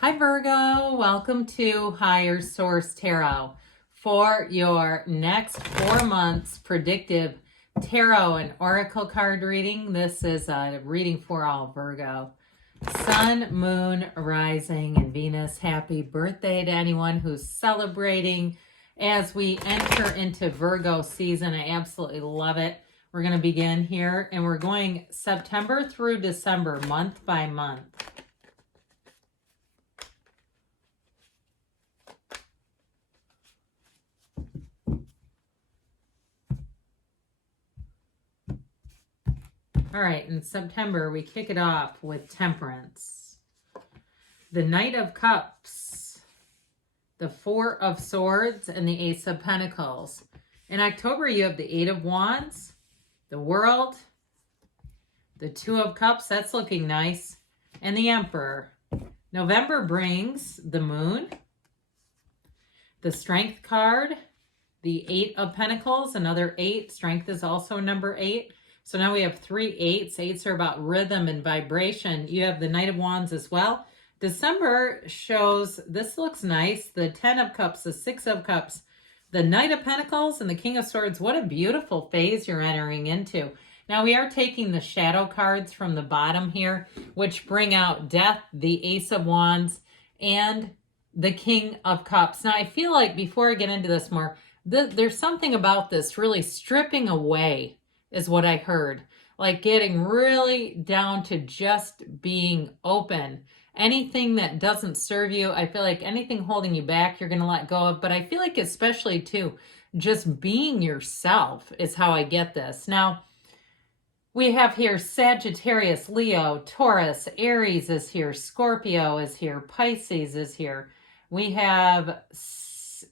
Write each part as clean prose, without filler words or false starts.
Hi Virgo, welcome to Higher Source Tarot for your next 4 months predictive tarot and oracle card reading. This is a reading for all Virgo. Sun, Moon, Rising, and Venus. Happy birthday to anyone who's celebrating as we enter into Virgo season. I absolutely love it. We're going to begin here and we're going September through December, month by month. All right, in September, we kick it off with Temperance, the Knight of Cups, the Four of Swords, and the Ace of Pentacles. In October, you have the Eight of Wands, the World, the Two of Cups, that's looking nice, and the Emperor. November brings the Moon, the Strength card, the Eight of Pentacles, another 8. Strength is also number 8. So now we have 3 8s. 8s are about rhythm and vibration. You have the Knight of Wands as well. December shows, this looks nice, the 10 of Cups, the 6 of Cups, the Knight of Pentacles, and the King of Swords. What a beautiful phase you're entering into. Now we are taking the shadow cards from the bottom here, which bring out Death, the Ace of Wands, and the King of Cups. Now I feel like before I get into this more, there's something about this really stripping away is what I heard. Like getting really down to just being open. Anything that doesn't serve you, I feel like anything holding you back, you're going to let go of. But I feel like especially too, just being yourself is how I get this. Now, we have here Sagittarius, Leo, Taurus, Aries is here, Scorpio is here, Pisces is here. We have six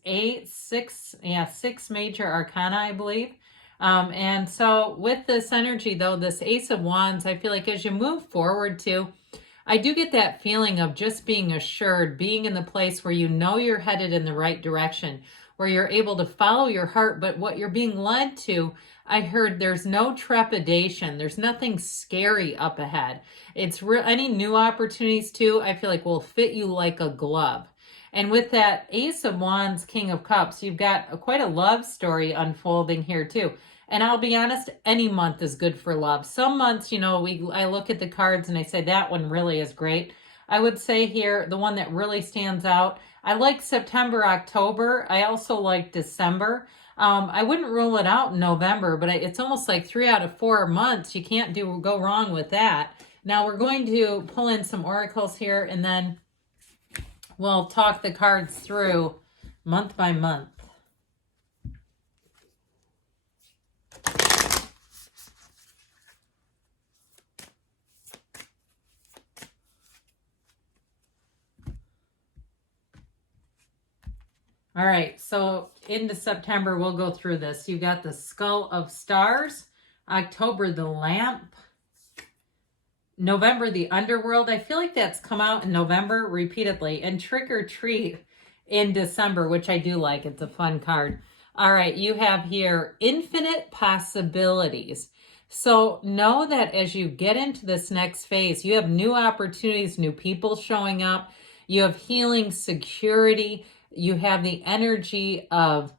major arcana, I believe. And so with this energy, though, this Ace of Wands, I feel like as you move forward too, I do get that feeling of just being assured, being in the place where you know you're headed in the right direction, where you're able to follow your heart, but what you're being led to, I heard there's no trepidation. There's nothing scary up ahead. It's any new opportunities too, I feel like will fit you like a glove. And with that Ace of Wands, King of Cups, you've got quite a love story unfolding here too. And I'll be honest, any month is good for love. Some months, you know, I look at the cards and I say that one really is great. I would say here, the one that really stands out, I like September, October. I also like December. I wouldn't rule it out in November, but it's almost like 3 out of 4 months. You can't go wrong with that. Now we're going to pull in some oracles here and then we'll talk the cards through month by month. All right, so into September, we'll go through this. You got the Skull of Stars, October, the Lamp, November, the Underworld. I feel like that's come out in November repeatedly, and Trick or Treat in December, which I do like. It's a fun card. All right, you have here Infinite Possibilities. So know that as you get into this next phase, you have new opportunities, new people showing up. You have healing, security. You have the energy of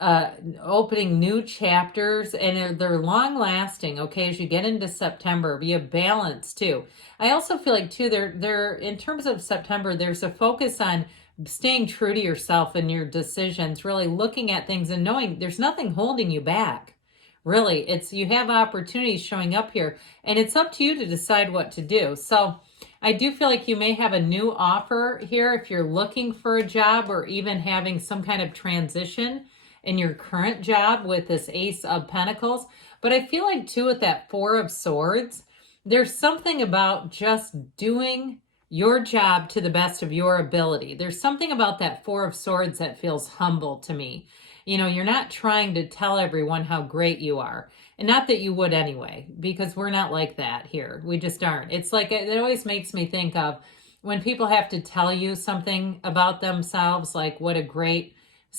opening new chapters, and they're long lasting. Okay, as you get into September, you have balance too. I also feel like too, they're in terms of September, there's a focus on staying true to yourself and your decisions, really looking at things and knowing there's nothing holding you back. Really, you have opportunities showing up here, and it's up to you to decide what to do. So I do feel like you may have a new offer here if you're looking for a job or even having some kind of transition in your current job with this Ace of Pentacles. But I feel like too with that Four of Swords, there's something about just doing your job to the best of your ability. There's something about that Four of Swords that feels humble to me. You know, you're not trying to tell everyone how great you are. And not that you would anyway, because we're not like that here. We just aren't. It's like, it always makes me think of when people have to tell you something about themselves, like what a great,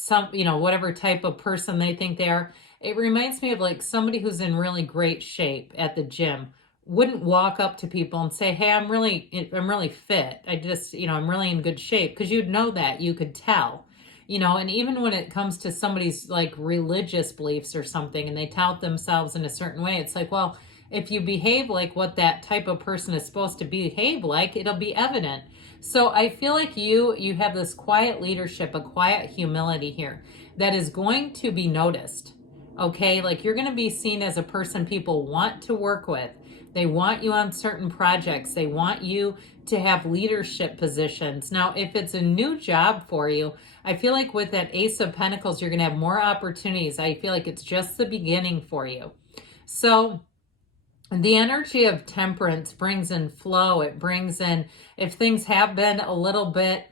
whatever type of person they think they are. It reminds me of like somebody who's in really great shape at the gym, wouldn't walk up to people and say, "Hey, I'm really fit. I just, I'm really in good shape," because you'd know that, you could tell. And even when it comes to somebody's like religious beliefs or something and they tout themselves in a certain way, it's like, well, if you behave like what that type of person is supposed to behave like, it'll be evident. So I feel like you have this quiet leadership, a quiet humility here that is going to be noticed. Okay, like you're going to be seen as a person people want to work with. They want you on certain projects. They want you to have leadership positions. Now, if it's a new job for you, I feel like with that Ace of Pentacles, you're going to have more opportunities. I feel like it's just the beginning for you. So the energy of temperance brings in flow. It brings in, if things have been a little bit,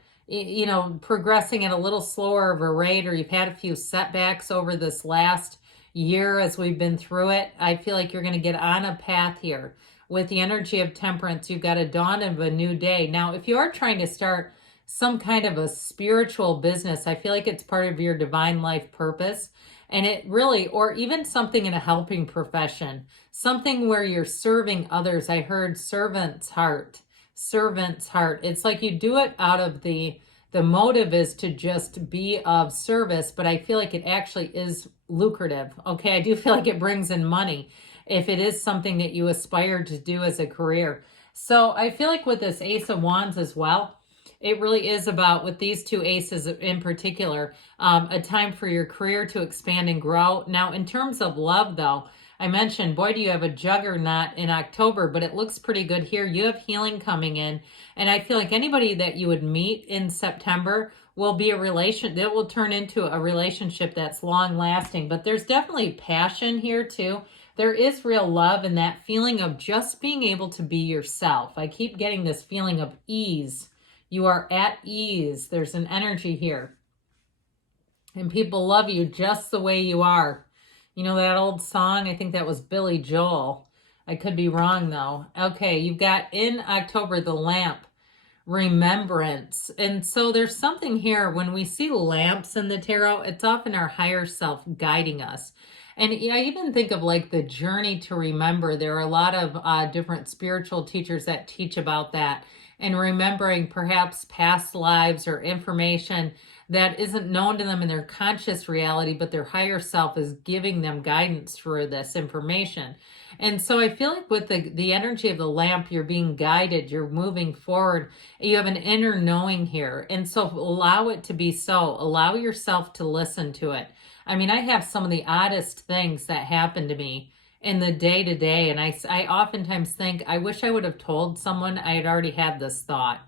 progressing at a little slower of a rate, or you've had a few setbacks over this last year as we've been through it, I feel like you're going to get on a path here. With the energy of temperance, you've got a dawn of a new day. Now, if you are trying to start some kind of a spiritual business, I feel like it's part of your divine life purpose. And it really, or even something in a helping profession, something where you're serving others. I heard servant's heart, servant's heart. It's like you do it out of the motive is to just be of service, but I feel like it actually is lucrative. Okay, I do feel like it brings in money if it is something that you aspire to do as a career. So I feel like with this Ace of Wands as well, it really is about, with these two aces in particular, a time for your career to expand and grow. Now, in terms of love, though, I mentioned, boy, do you have a juggernaut in October, but it looks pretty good here. You have healing coming in. And I feel like anybody that you would meet in September will be a relation that will turn into a relationship that's long lasting. But there's definitely passion here too. There is real love and that feeling of just being able to be yourself. I keep getting this feeling of ease. You are at ease. There's an energy here. And people love you just the way you are. You know that old song? I think that was Billy Joel. I could be wrong though. Okay, you've got in October the lamp, remembrance. And so there's something here when we see lamps in the tarot, it's often our higher self guiding us. And I even think of like the journey to remember. There are a lot of different spiritual teachers that teach about that. And remembering perhaps past lives or information that isn't known to them in their conscious reality, but their higher self is giving them guidance through this information. And so I feel like with the energy of the lamp, you're being guided, you're moving forward, you have an inner knowing here. And so allow it to be so. Allow yourself to listen to it. I mean, I have some of the oddest things that happen to me in the day to day. And I oftentimes think, I wish I would have told someone I had already had this thought.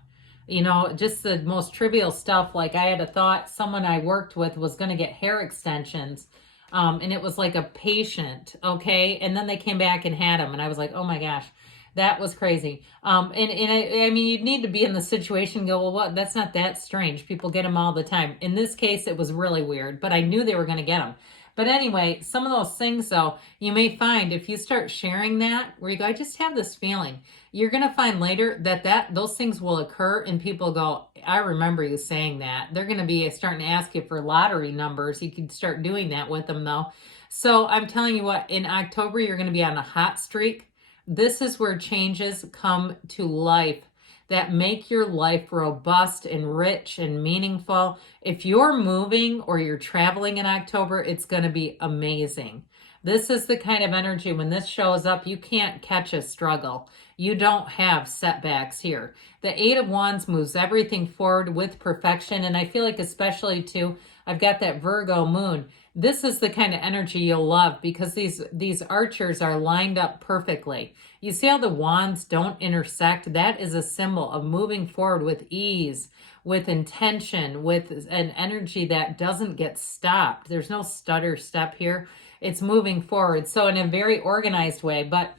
Just the most trivial stuff. Like I had a thought someone I worked with was going to get hair extensions. And it was like a patient. Okay. And then they came back and had them. And I was like, oh my gosh, that was crazy. I mean, you'd need to be in the situation and go, well, what? That's not that strange. People get them all the time. In this case, it was really weird, but I knew they were going to get them. But anyway, some of those things, though, you may find if you start sharing that, where you go, I just have this feeling, you're going to find later that those things will occur and people go, I remember you saying that. They're going to be starting to ask you for lottery numbers. You can start doing that with them, though. So I'm telling you what, in October, you're going to be on a hot streak. This is where changes come to life that make your life robust and rich and meaningful. If you're moving or you're traveling in October, it's going to be amazing. This is the kind of energy when this shows up, you can't catch a struggle. You don't have setbacks here. The Eight of Wands moves everything forward with perfection. And I feel like especially too, I've got that Virgo moon. This is the kind of energy you'll love because these archers are lined up perfectly. You see how the wands don't intersect? That is a symbol of moving forward with ease, with intention, with an energy that doesn't get stopped. There's no stutter step here. It's moving forward. So in a very organized way, but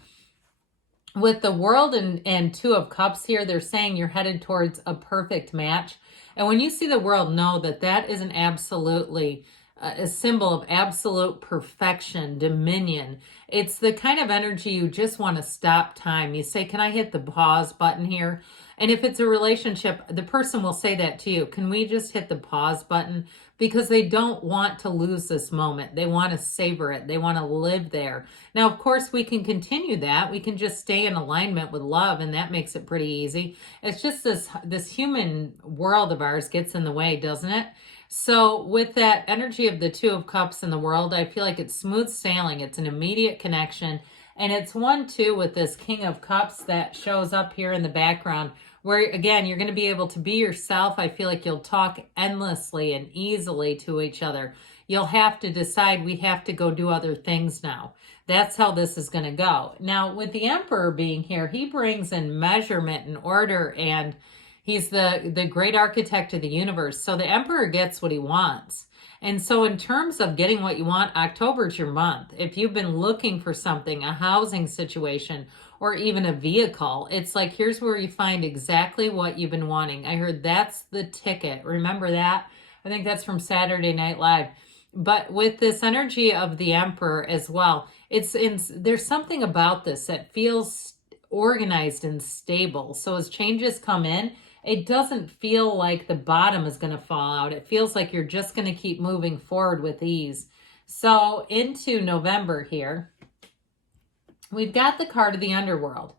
with the world and Two of Cups here, they're saying you're headed towards a perfect match. And when you see the world, know that is an absolutely a symbol of absolute perfection, dominion. It's the kind of energy you just want to stop time. You say, can I hit the pause button here? And if it's a relationship, the person will say that to you. Can we just hit the pause button? Because they don't want to lose this moment. They want to savor it. They want to live there. Now, of course, we can continue that. We can just stay in alignment with love, and that makes it pretty easy. It's just this human world of ours gets in the way, doesn't it? So with that energy of the Two of Cups in the world, I feel like it's smooth sailing. It's an immediate connection. And it's one, too, with this King of Cups that shows up here in the background, where, again, you're going to be able to be yourself. I feel like you'll talk endlessly and easily to each other. You'll have to decide we have to go do other things now. That's how this is going to go. Now, with the Emperor being here, he brings in measurement and order, and he's the great architect of the universe. So the Emperor gets what he wants. And so in terms of getting what you want, October's your month. If you've been looking for something, a housing situation, or even a vehicle, it's like, here's where you find exactly what you've been wanting. I heard that's the ticket. Remember that? I think that's from Saturday Night Live. But with this energy of the Emperor as well, there's something about this that feels organized and stable. So as changes come in, it doesn't feel like the bottom is going to fall out. It feels like you're just going to keep moving forward with ease. So into November here, we've got the card of the underworld,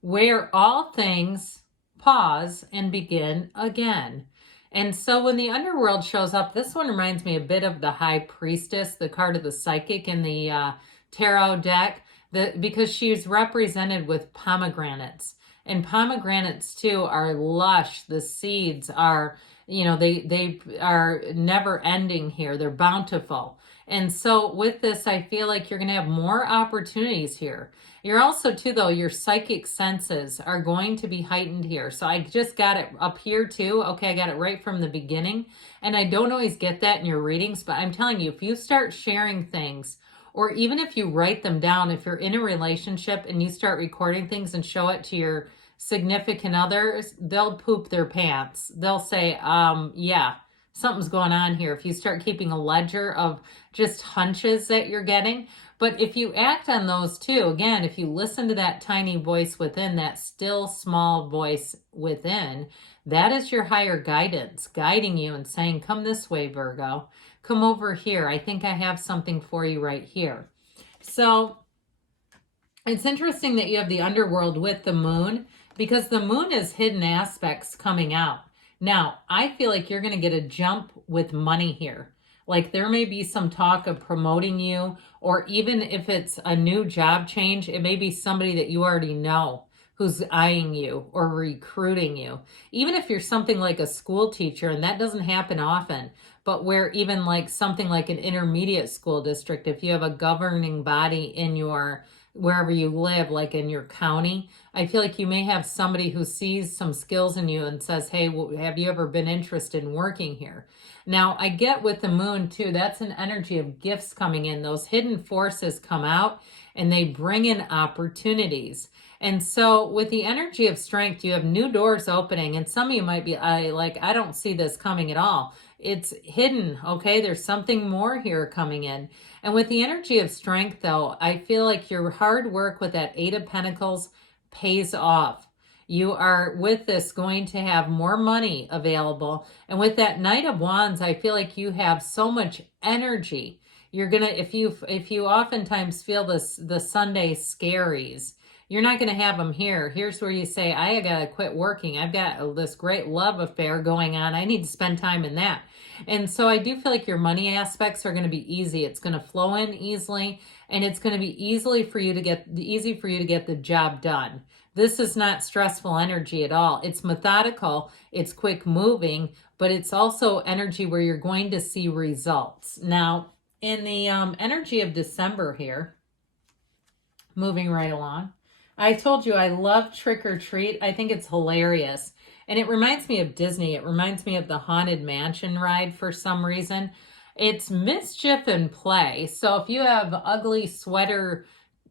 where all things pause and begin again. And so when the underworld shows up, this one reminds me a bit of the High Priestess, the card of the psychic in the tarot deck, because she's represented with pomegranates. And pomegranates, too, are lush. The seeds are, they are never ending here. They're bountiful. And so with this, I feel like you're going to have more opportunities here. You're also, too, though, your psychic senses are going to be heightened here. So I just got it up here, too. Okay, I got it right from the beginning. And I don't always get that in your readings, but I'm telling you, if you start sharing things, or even if you write them down, if you're in a relationship and you start recording things and show it to your significant others, they'll poop their pants. They'll say, yeah, something's going on here. If you start keeping a ledger of just hunches that you're getting. But if you act on those too, again, if you listen to that tiny voice within, that still small voice within, that is your higher guidance, guiding you and saying, come this way, Virgo. Come over here. I think I have something for you right here. So it's interesting that you have the underworld with the moon, because the moon is hidden aspects coming out. Now, I feel like you're going to get a jump with money here. Like there may be some talk of promoting you, or even if it's a new job change, it may be somebody that you already know who's eyeing you or recruiting you. Even if you're something like a school teacher, and that doesn't happen often, but where even like something like an intermediate school district, if you have a governing body in your wherever you live, like in your county, I feel like you may have somebody who sees some skills in you and says, hey, have you ever been interested in working here? Now, I get with the moon too, that's an energy of gifts coming in. Those hidden forces come out and they bring in opportunities. And so with the energy of strength, you have new doors opening, and some of you might be I don't see this coming at all. It's hidden, okay? There's something more here coming in. And with the energy of strength, though, I feel like your hard work with that Eight of Pentacles pays off. You are, with this, going to have more money available. And with that Knight of Wands, I feel like you have so much energy. You're going to, if you oftentimes feel the Sunday scaries, you're not going to have them here. Here's where you say, I got to quit working. I've got this great love affair going on. I need to spend time in that. And so I do feel like your money aspects are going to be easy. It's going to flow in easily, and it's going to be easy for you to get the job done. This is not stressful energy at all. It's methodical, it's quick moving, but it's also energy where you're going to see results. Now, in the energy of December here, moving right along, I told you I love Trick or Treat. I think it's hilarious. And it reminds me of Disney. It reminds me of the Haunted Mansion ride for some reason. It's mischief and play. So if you have ugly sweater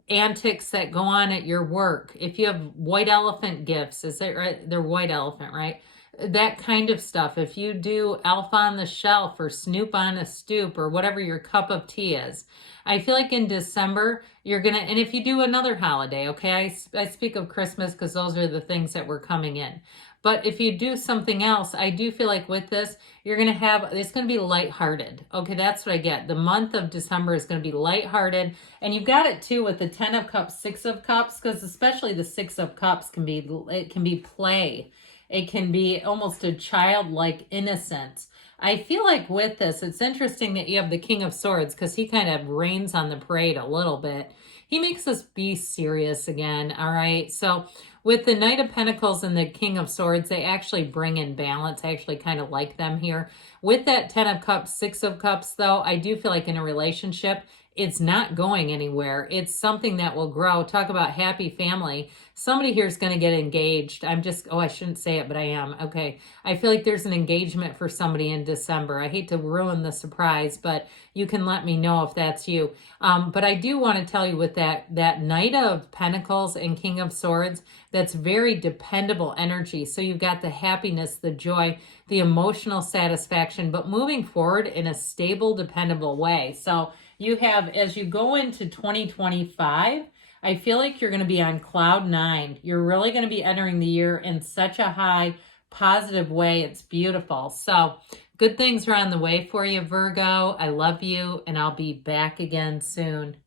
antics that go on at your work, if you have white elephant gifts, is that right? They're white elephant, right? That kind of stuff. If you do Elf on the Shelf or Snoop on a Stoop or whatever your cup of tea is, I feel like in December, you're going to, and if you do another holiday, okay, I speak of Christmas because those are the things that were coming in. But if you do something else, I do feel like with this, you're going to have, it's going to be lighthearted. Okay, that's what I get. The month of December is going to be lighthearted. And you've got it too with the 10 of Cups, 6 of Cups, because especially the 6 of Cups it can be play. It can be almost a childlike innocence. I feel like with this, it's interesting that you have the King of Swords because he kind of rains on the parade a little bit. He makes us be serious again, all right? So with the Knight of Pentacles and the King of Swords, they actually bring in balance. I actually kind of like them here. With that 10 of Cups, 6 of Cups, though, I do feel like in a relationship, it's not going anywhere. It's something that will grow. Talk about happy family. Somebody here is going to get engaged. I shouldn't say it, but I am. Okay. I feel like there's an engagement for somebody in December. I hate to ruin the surprise, but you can let me know if that's you. But I do want to tell you with that Knight of Pentacles and King of Swords, that's very dependable energy. So you've got the happiness, the joy, the emotional satisfaction, but moving forward in a stable, dependable way. So you have, as you go into 2025, I feel like you're going to be on cloud 9. You're really going to be entering the year in such a high, positive way. It's beautiful. So good things are on the way for you, Virgo. I love you, and I'll be back again soon.